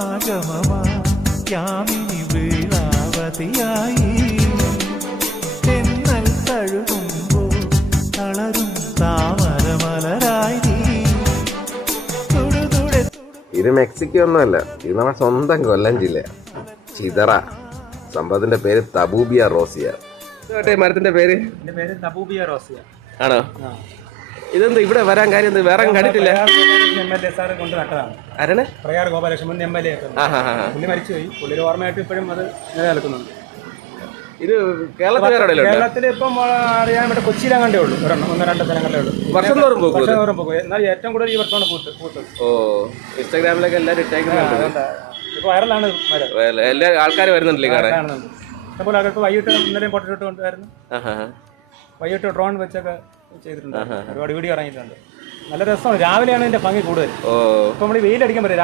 സമാഗമമാ യാമിനി വേളാവതിയായി തെന്നൽ തഴുകുമ്പോൾ തളരും താമരമലരായി ഇത് മെക്സിക്കോ ഒന്നുമല്ല, ഇത് നമ്മുടെ സ്വന്തം കൊല്ലം ജില്ല ചിതറ. സംഭവത്തിന്റെ പേര് തബൂബിയ റോസിയ. മരത്തിന്റെ പേര് തബൂബിയ റോസിയ ആണോ? ഇതെന്ത് ഇവിടെ വരാൻ കാര്യം? വേറെ കണ്ടിട്ടില്ല. ആരാണ്? പ്രയാർ ഗോപാലകൃഷ്ണൻ മുൻ MLA. പുള്ളി മരിച്ചുപോയി. പുള്ളിയുടെ ഓർമ്മയായിട്ട് ഇപ്പോഴും അത് നിലനിൽക്കുന്നുണ്ട്. ഇത് കേരളത്തിൽ ഇപ്പം അറിയാൻ വേണ്ടി കൊച്ചിയിലാൻ കണ്ടേ ഉള്ളൂ. ഒന്ന് രണ്ട് സ്ഥലങ്ങളിലേ ഉള്ളൂ. വർഷം തോറും പോകും. എന്നാൽ ഏറ്റവും കൂടുതൽ ഈ വർഷമാണ് പൂത്തത്. ഓ, ഇൻസ്റ്റാഗ്രാമിലൊക്കെ എല്ലാവരും ഇട്ടേക്കുന്നുണ്ട്. ഇപ്പൊ വൈറലാണ് മരം. എല്ലാ ആൾക്കാരും വരുന്നുണ്ടല്ലേ കാണാൻ? അതുപോലെ അവർക്ക് വൈകിട്ട് ഇന്നലെയും ഫോട്ടോ ഷൂട്ട് കൊണ്ടുവരുന്നു. വൈകിട്ട് ഡ്രോൺ വെച്ചൊക്കെ ചെയ്തിട്ടുണ്ട്. ഒരുപാട് വീഡിയോ ഇറങ്ങിയിട്ടുണ്ട്. നല്ല രസമാണ്. രാവിലെയാണ് ഇതിന്റെ ഭംഗി കൂടുതൽ. ഇപ്പൊ നമ്മൾ വെയിലടിക്കാൻ പറ്റും.